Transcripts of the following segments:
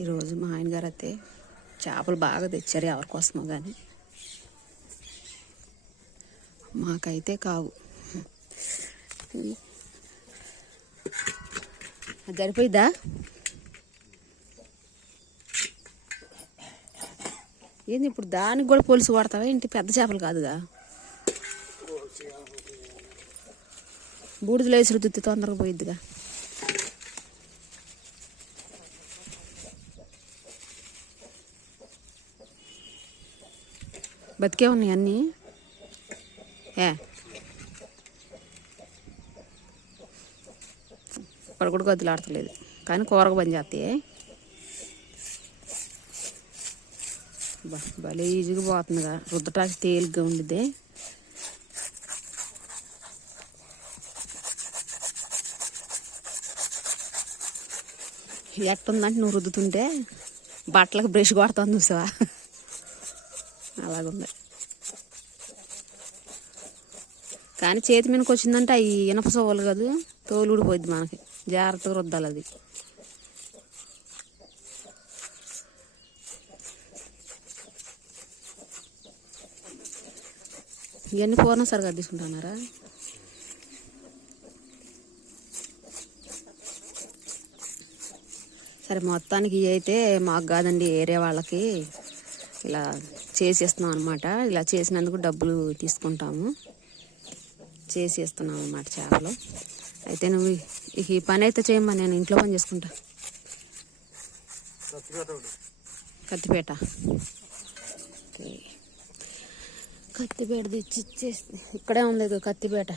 ఈరోజు మా ఆయనగారు అయితే చేపలు బాగా తెచ్చారు, ఎవరికోసమో కానీ మాకైతే కావు. సరిపోయిద్దా? ఏంది ఇప్పుడు దానికి కూడా పులుసు కొడతావా ఏంటి? పెద్ద చేపలు కాదుగా, బూడిదలో వేసి రుద్దితే తొందరగా పోయిద్దిగా. బతికే ఉన్నాయి అన్నీ. ఇక్కడ కూడా గద్దులాడతలేదు, కానీ కూరకు పని చేస్తాయి. భలే ఈజీగా పోతుందిగా, రుద్దటానికి తేలిగ్గా ఉండిద్ది. ఎట్టుందంటే నువ్వు రుద్దుతుంటే బట్టలకు బ్రష్ కొడతాను చూసావా, అలాగుంది. కానీ చేతి మీదకి వచ్చిందంటే అవి ఇనప సోవలు కాదు, తోలు ఊడిపోద్ది. మనకి జాగ్రత్తగా రుద్దాలి అది. ఇవన్నీ పూర్ణ సరిగా తీసుకుంటున్నారా? సరే, మొత్తానికి ఇవి అయితే మాకు కాదండి, ఏరే వాళ్ళకి ఇలా చేసేస్తున్నాం అనమాట. ఇలా చేసినందుకు డబ్బులు తీసుకుంటాము, చేసేస్తున్నాం అన్నమాట చేపలు. అయితే నువ్వు ఈ పని అయితే చేయమ్మా, నేను ఇంట్లో పని చేసుకుంటా. కత్తిపేట కత్తిపేట తెచ్చి ఇచ్చేసి ఇక్కడే ఉంది కత్తిపేట.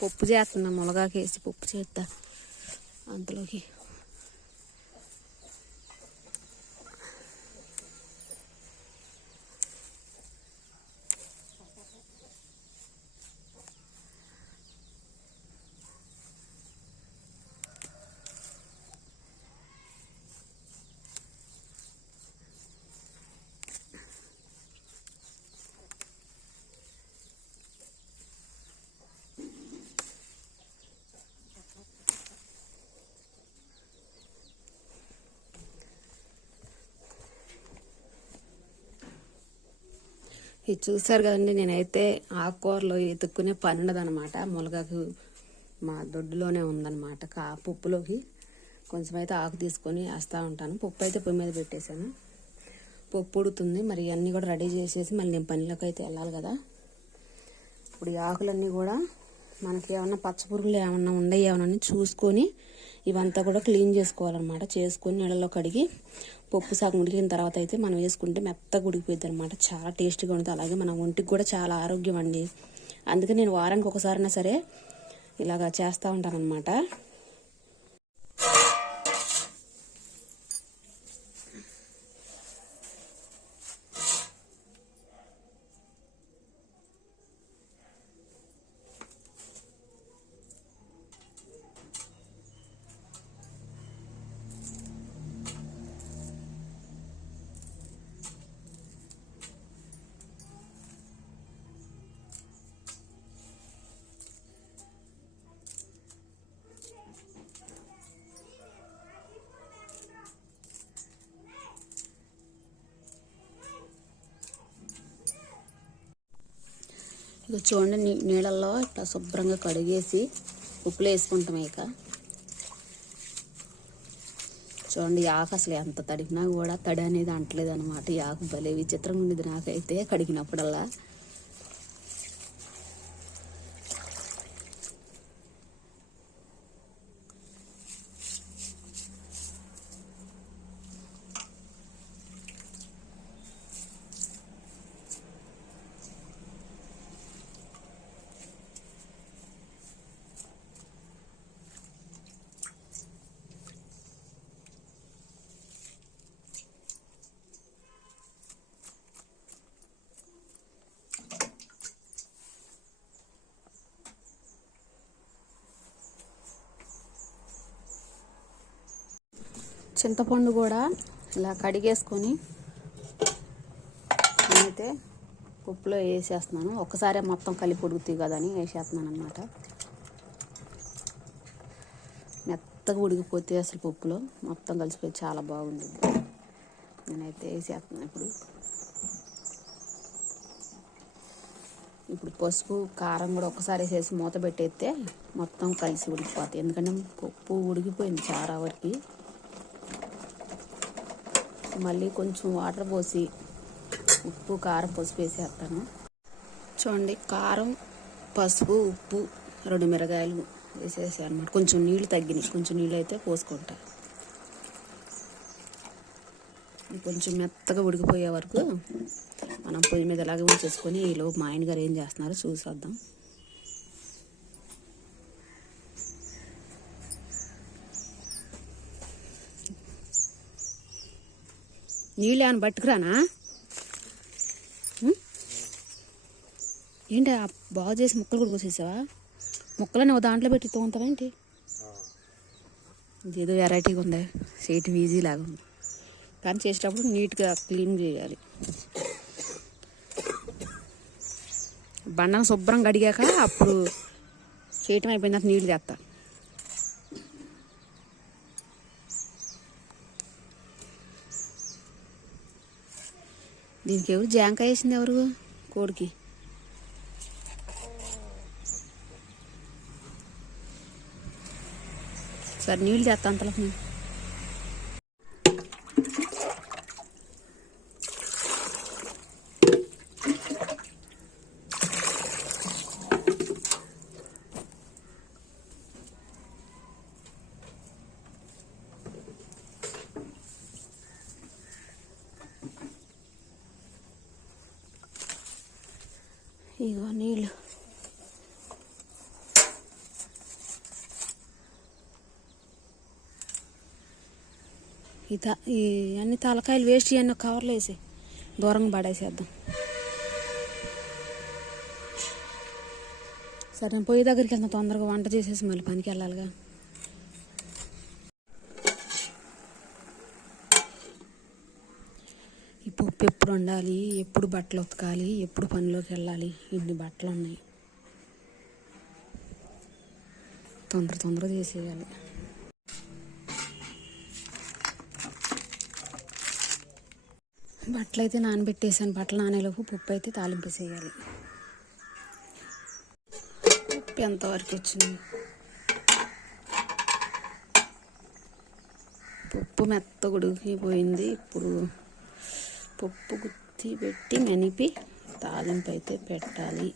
పప్పు చేస్తున్నా, మునగాకేసి పప్పు చేస్తా. అంతలోకి ఇది చూసారు కదండి. నేనైతే ఆకుకూరలో ఎత్తుక్కునే పని ఉండదనమాట. మునగాకు మా దొడ్డులోనే ఉందన్నమాట. పప్పులోకి కొంచెం అయితే ఆకు తీసుకొని వేస్తూ ఉంటాను. పప్పు అయితే పొయ్యి మీద పెట్టేశాను, పప్పు ఉడుతుంది. మరి అన్నీ కూడా రెడీ చేసేసి మళ్ళీ నేను పనిలోకి అయితే వెళ్ళాలి కదా. ఇప్పుడు ఈ ఆకులన్నీ కూడా మనకి ఏమన్నా పచ్చపురుగులు ఏమన్నా ఉన్నాయి ఏమన్నా చూసుకొని ఇవంతా కూడా క్లీన్ చేసుకోవాలన్నమాట. చేసుకొని నీళ్ళలో కడిగి పప్పు సగం ఉడికిన తర్వాత అయితే మనం వేసుకుంటే మెత్తగా ఉడికిపోద్ది అనమాట. చాలా టేస్టీగా ఉంటుంది. అలాగే మన ఒంటికి కూడా చాలా ఆరోగ్యం అండి. అందుకే నేను వారానికి ఒకసారైనా సరే ఇలాగా చేస్తూ ఉంటాను అనమాట. ఇక చూడండి, నీళ్ళల్లో ఇట్లా శుభ్రంగా కడిగేసి ఉప్పులో వేసుకుంటాం. ఇక చూడండి, ఈ ఆకు అసలు ఎంత తడిగినా కూడా తడి అనేది అంటలేదు అనమాట. ఈ ఆకు భలే విచిత్రంగా ఉండేది నాకైతే కడిగినప్పుడల్లా. చింతపండు కూడా ఇలా కడిగేసుకొని నేనైతే పప్పులో వేసేస్తున్నాను. ఒక్కసారి మొత్తం కలిపి ఉడుకుతాయి కదా అని వేసేస్తున్నాను అనమాట. మెత్తగా ఉడికిపోతే అసలు పప్పులో మొత్తం కలిసిపోయి చాలా బాగుంది. నేనైతే వేసేస్తున్నాను. ఇప్పుడు పసుపు కారం కూడా ఒకసారి వేసేసి మూత పెట్టేస్తే మొత్తం కలిసి ఉడికిపోతాయి. ఎందుకంటే పప్పు ఉడికిపోయింది చాలా వరకు. మళ్ళీ కొంచెం వాటర్ పోసి ఉప్పు కారం పసుపు వేసేస్తాను. చూడండి, కారం పసుపు ఉప్పు 2 మిరగాయలు వేసేసాను అనమాట. కొంచెం నీళ్ళు తగ్గినాయి, కొంచెం నీళ్ళు అయితే పోసుకుంటా. కొంచెం మెత్తగా ఉడికిపోయే వరకు మనం పొయ్యి మీద ఇలాగే ఉంచేసుకొని ఈలోపు మా ఆయన గారు ఏం చేస్తున్నారో చూసేద్దాం. నీళ్ళు ఏమైనా పట్టుకురానా? ఏంటి బాగు చేసి ముక్కలు కూడా కోసేసావా? ముక్కలని ఒక దాంట్లో పెట్టి తోముతావా ఏంటి? ఇదేదో వెరైటీగా ఉంది, చేయటం ఈజీ లాగా ఉంది, కానీ చేసేటప్పుడు నీట్గా క్లీన్ చేయాలి. బండను శుభ్రం కడిగాక అప్పుడు చేయటం అయిపోయిందాక నీళ్ళు తెస్తా. దీనికి ఎవరు జాంకాయ వేసింది? ఎవరు? కోడికి. సరే నీళ్ళు తెస్తా అంతలోకి నేను. ఇగో నీళ్ళు. ఈ అన్ని తలకాయలు వేస్ట్ చేయన్న కవర్లో వేసి దూరంగా పడేసేద్దాం. సరే నేను పొయ్యి దగ్గరికి వెళ్తాను, తొందరగా వంట చేసేసి మళ్ళీ పనికి వెళ్ళాలిగా. ఈ పప్పు ఎప్పుడు వండాలి, ఎప్పుడు బట్టలు ఉతకాలి, ఎప్పుడు పనిలోకి వెళ్ళాలి, ఇన్ని బట్టలు ఉన్నాయి. తొందరగా చేసేయాలి. బట్టలు అయితే నానబెట్టేసాను. బట్టలు నానేలోపు పప్పు అయితే తాలింపేసేయాలి. పప్పు ఎంతవరకు వచ్చింది? పప్పు మెత్తగా ఉడికిపోయింది. ఇప్పుడు పప్పు గుత్తి పెట్టి మెనిపి తాలింపు అయితే పెట్టాలి.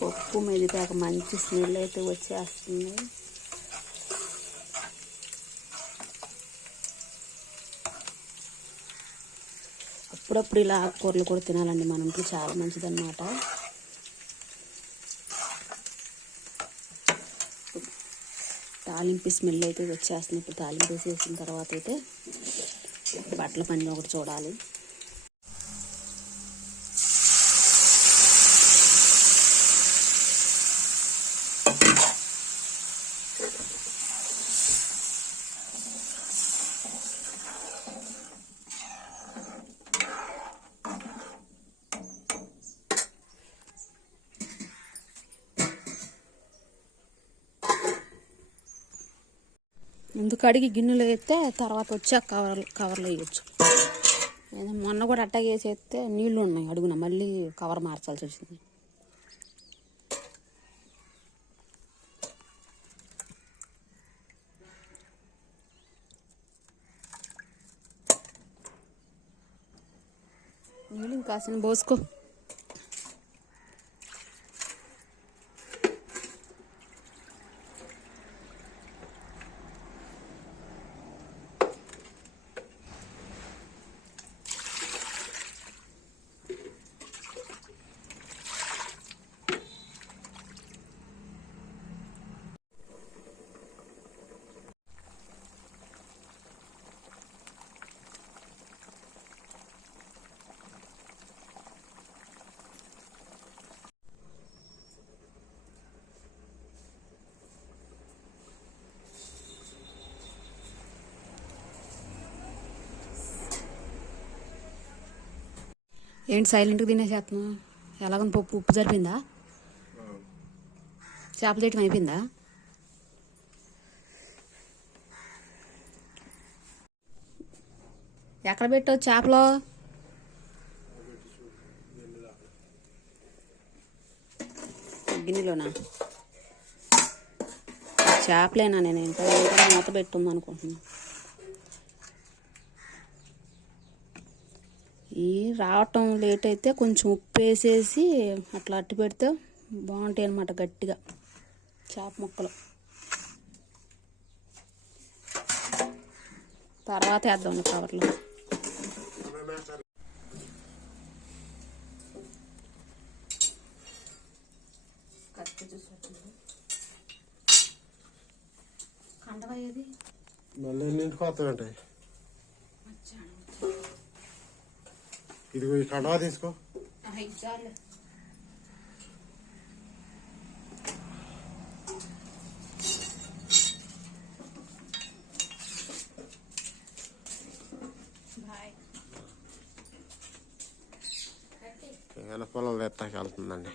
పప్పు మెదిపాక మంచి స్మెల్ అయితే వచ్చేస్తుంది. అప్పుడప్పుడు ఇలా ఆకుకూరలు కూడా తినాలండి, మనకి చాలా మంచిదన్నమాట. తాలింపు స్మెల్ అయితే వచ్చేస్తుంది. ఇప్పుడు తాలింపు వేసేసిన తర్వాత అయితే బట్టల పని ఒకటి చూడాలి. ముందు కడిగి గిన్నెలో వేస్తే తర్వాత వచ్చి కవర్లో వేయచ్చు. మొన్న కూడా అట్టాగే వేసేస్తే నీళ్లు ఉన్నాయి అడుగున, మళ్ళీ కవర్ మార్చాల్సి వచ్చింది. నీళ్ళు ఇంకాసిన పోసుకో. ఏంటి సైలెంట్గా తినేసేస్తున్నావు? ఎలాగని పప్పు ఉప్పు సరిపోయిందా? చేపలు తీయటం అయిపోయిందా? ఎక్కడ పెట్టావు చేపలు? గిన్నెలోనా? చేపలేనా? నేను ఇంకా మూత పెట్టుంది అనుకుంటున్నాను. ఈ రావటం లేట్ అయితే కొంచెం ఉప్పు వేసేసి అట్లా అట్టి పెడితే బాగుంటాయి అన్నమాట, గట్టిగా చేప ముక్కలు. తర్వాత వేద్దాం కవర్లో. కండవయ్యేది మళ్ళీ ఎన్నింటికి వస్తాయంటే ఇదిగో ఈ కండవా తీసుకో. పొలం ఎత్తాకి వెళ్తుందండి.